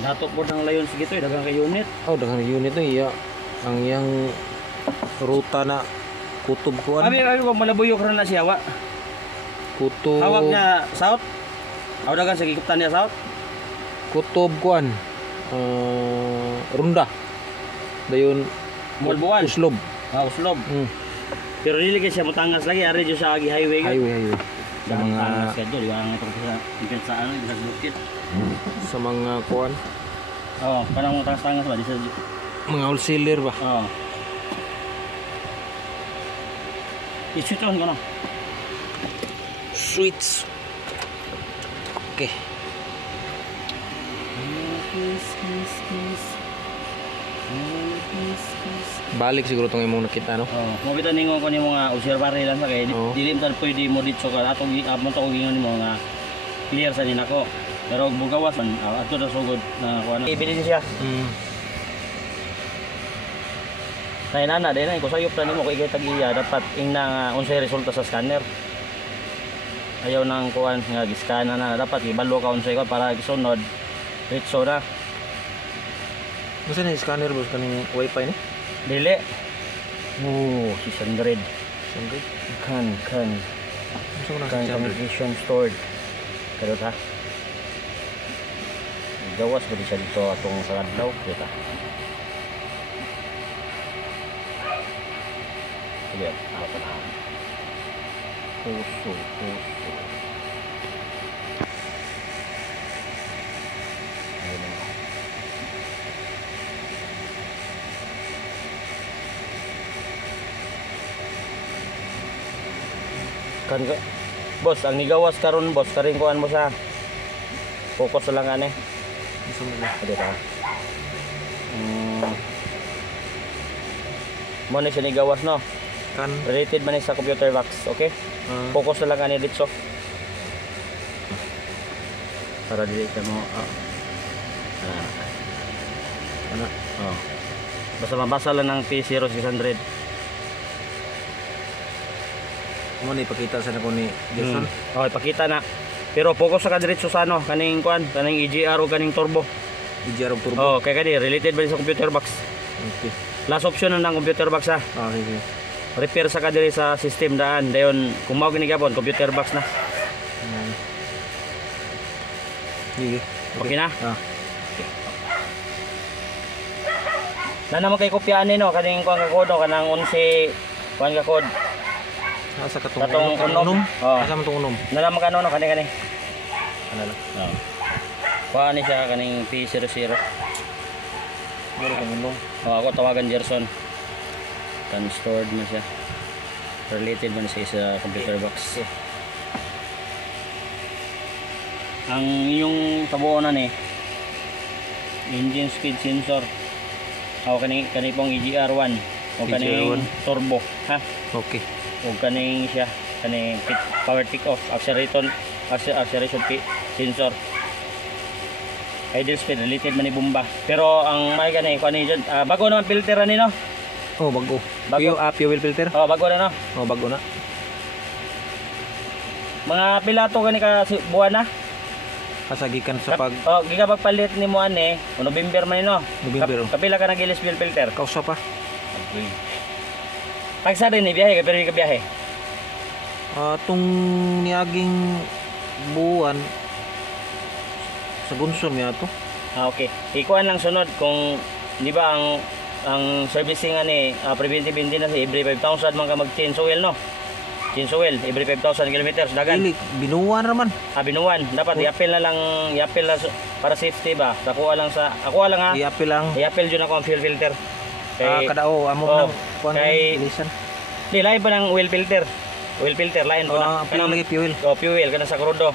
Dato po ng layon sige to, dagang kay unit. Oh, daghang unit na iya. Ang yang ruta na kutob kuan. Abi ko malabuyok ra na siya wa. Kutob. Hawak niya south. Aw dagan sa gikuptan niya south. Kutob kuan. Runda. Dayon Mulbuan. Uslob. Uslob. Pero dili kay siya motangas lagi ari jud sa highway. Highway. Sa mga schedule, di ba ang ito sa ano, sa bukid. Sa mga kuan. Oo, parang tangas-tangas ba? Di sa Mga wholesaler ba? Oo. I-shoot on ko na. Sweets. Okay. Balik siguro itong imong nakita, no? Oo. Mo kita ningon ko ni mga observatory lang sa kay dili man pwede mo dito ka atong amon to gingon nimo nga clear sa ninako. Pero bugawasan ato na sugod na kuan. Ibili siya. Nay nana dai ko sayop na nimo kay tag-iya dapat ingna nga unsay resulta sa scanner. Ayaw nang kuan nga gi-scan na dapat ibalo ka unsay ko para gisunod. Ritso na. Masa na scanner boss kaning wifi ni? Dili. 600. Kan. Gusto ko na Kan communication stored. Pero ta. Gawas ba di siya dito atong sa adlaw kita. Sige, ako na. Puso. Kan boss, ang nigawas karon boss, karing kuan mo sa focus lang ani. Gusto mo na. Ade ta. Mo ni siya nigawas no. Kan Related man ni sa computer box, okay? Focus lang ani dito. Para dili ka mo ano? Oh. Basta mabasa lang ng P0600. mo ni ipakita sa nako ni Jason. Okay, pakita na. Pero focus sa diretso sa ano, kaning kuan, kaning EGR o kaning turbo. EGR turbo. Oh, kay kani related ba sa computer box? Okay. Last option na ng computer box ha. Okay. Repair sa kadiri sa system daan. Dayon kung mao gini gapon computer box na. Sige. Okay na? Okay. Na naman kay kopya ani no, kaning kuan ka code no, kanang 11 kuan ka code. Asa ka Katong unom. Asa man tong unom? Na naman kano no kani. Ano lang. Kuan ni siya kaning P00. Pero kung unom. Ako tawagan Gerson. Kan stored na siya. Related man siya sa computer box. Ang yung tabuonan engine speed sensor. O kani pong EGR1 o kaning turbo ha. Okay. O kaning siya kaning power tick off acceleration sensor. Idle speed related man ni bomba. Pero ang may kani kuan ni bago naman filter ani no. Oh, bago. Bago. Fuel filter? Oh, bago na no. Oh, bago na. Mga pilato gani ka buwan na. Kasagikan sa pag giga pagpalit nimo ani, November man no. November. Kapila ka nagilis fuel filter. Kausa pa. Okay. Tagsa rin ni biyahe ka pero ka biyahe. Tung niaging buwan sa Gunson niya to. Okay. Ikuan lang sunod kung di ba ang servicing ani preventive maintenance every 5,000 man ka mag-change oil no. Change oil every 5,000 kilometers dagan. Dili, binuwan raman. Binuwan. Dapat i-appeal na para safety ba. Ako lang ha. I-appeal lang. I-appeal jud ako ang fuel filter. Kadao amo nang kuan lisan. Di lain pa ng oil filter. Oil filter lain po na. Kanang lagi fuel. Fuel kana sa krudo.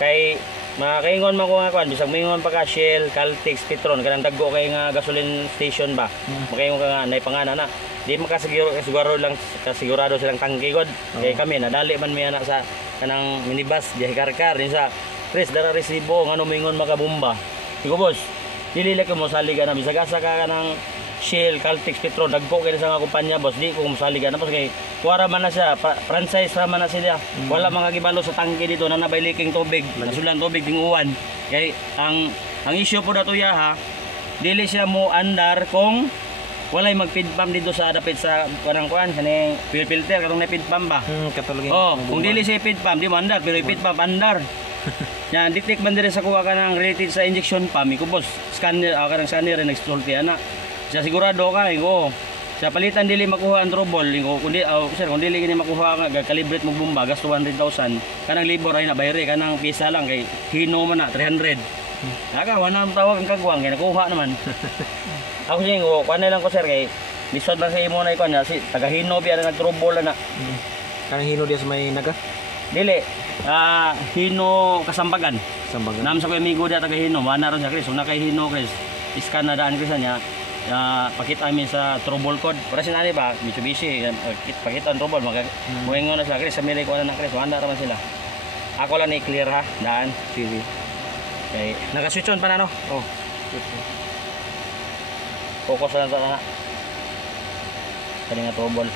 Kay makaingon man ko nga kuan bisag mingon pa ka Shell, Caltex, Petron kanang dagko kay nga gasoline station ba. Makaingon ka nga nay pangana na. Di kasigurado silang tangke god. Kay kami nadali man mi ana sa kanang minibus diha karkar din sa Chris dara resibo ngano mingon makabomba. Iko boss, dili lang mo saligan na bisag asa ka kanang Shell, Caltex, Petron dagko kay sa mga kumpanya boss di ko mosaligan na boss kay kuwara man na siya franchise ra man na sila. Wala mga gibalo sa tangke dito na nabay leaking tubig, nasulan tubig ding uwan. Kay ang Ang issue po dato ya ha, dili siya mo andar kung walay mag-feed pump dito sa dapit sa kuan kaning filter katong na feed pump ba. Katulog Oh, kung dili siya feed pump di mo andar, pero feed pump andar. Yan, diktik man dire sa kuha ka ng related sa injection pump, ikubos scanner kanang scanner nag-sulti ana. Sa sigurado ka ko. Sa palitan dili makuha ang trouble, kung dili kini makuha nga calibrate mo bomba gasto 100,000. Kanang libor ay na bayre kanang pisa lang kay hino man na 300. Aga wala nang tawag ang kagwang kay nakuha naman. Ako sing kuan na lang ko sir kay lisod lang sa imo na iko nya si taga hino biya nag trouble na. Kanang hino dia sa may naga. Dili hino kasambagan. Sambagan. Nam sa ko amigo dia taga hino, wala ron sa Chris, una kay hino Chris. Iskan na daan Chris nya. Pakita amin sa trouble code. Para sinali ba, Mitsubishi, pakita ang trouble. Muingon na sila, Chris, sa milik ko na ng Chris, wanda naman sila. Ako lang i-clear ha, daan. TV. Okay. Naka-switch on pa na no? Oh. Focus lang sa na. Kani nga trouble.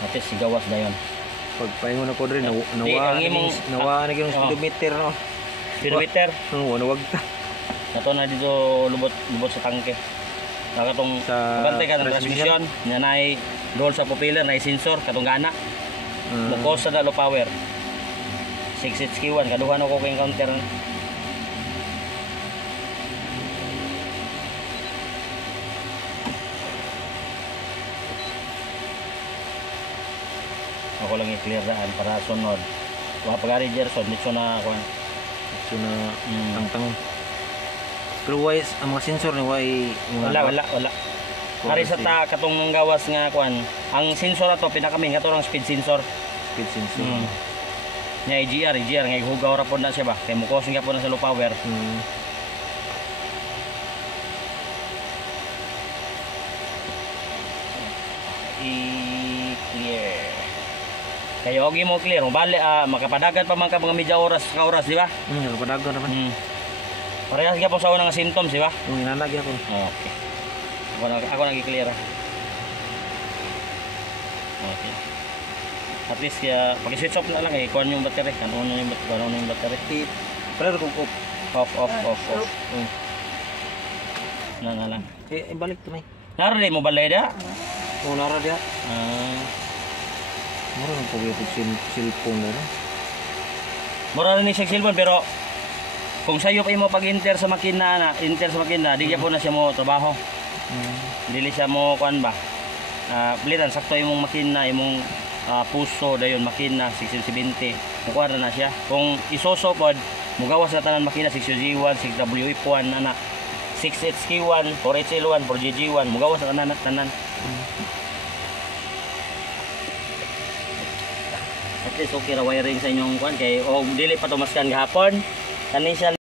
At least sigawas na yun. Pagpaingon ako rin, ang imong- nawa na yung speedometer, no? Speedometer. Nawag ta. Nato na dito lubot sa tangke. Nakatong Sa magantay ka ng transmission. transmission. Nga na ay roll sa pupila, na ay sensor, katong gana. Mukos sa low power. 6HK1, kaduhan ako kay counter. Ako lang i-clear daan para sunod. Wala pag-ari Gerson, dito na ako. So na tang-tang. Pero why ang mga sensor ni why Wala. Hari sa ta katong nang gawas nga kuan. Ang sensor ato pinakamin katong speed sensor. speed sensor. Nya EGR nga hugaw ra pod na siya ba. Kay mukos nga po na sa low power. I-clear. Kayo og mo clear, mo bali makapadagan pa man ka mga medya oras ka oras, di ba? Kapadagan naman. Parehas gyapon sa unang symptoms, di ba? Yung inanagi ako. Okay. Ako nag-clear. Okay. At least pag-switch off na lang kuan yung battery, kanon yung battery. Pala kung Off. Na lang. balik to may. Naro mo balay da? Oh, nara dia. Mura nang pagyo cellphone na. Mura na ni siya cellphone pero kung sayo pa imo pag-enter sa makina di gyapon na siya mo trabaho. Dili siya mo kuan ba? Biliran sakto imong makina, imong puso dayon makina 670. Mukuha na siya. Kung isoso pod, mugawas na tanan makina 6UG1, 6WF1 ana. 6HK1, 4HL1, 4GG1, mugawas na tanan. At least okay ra wiring sa inyong kuan kay dili pa tumaskan gahapon. Kani siya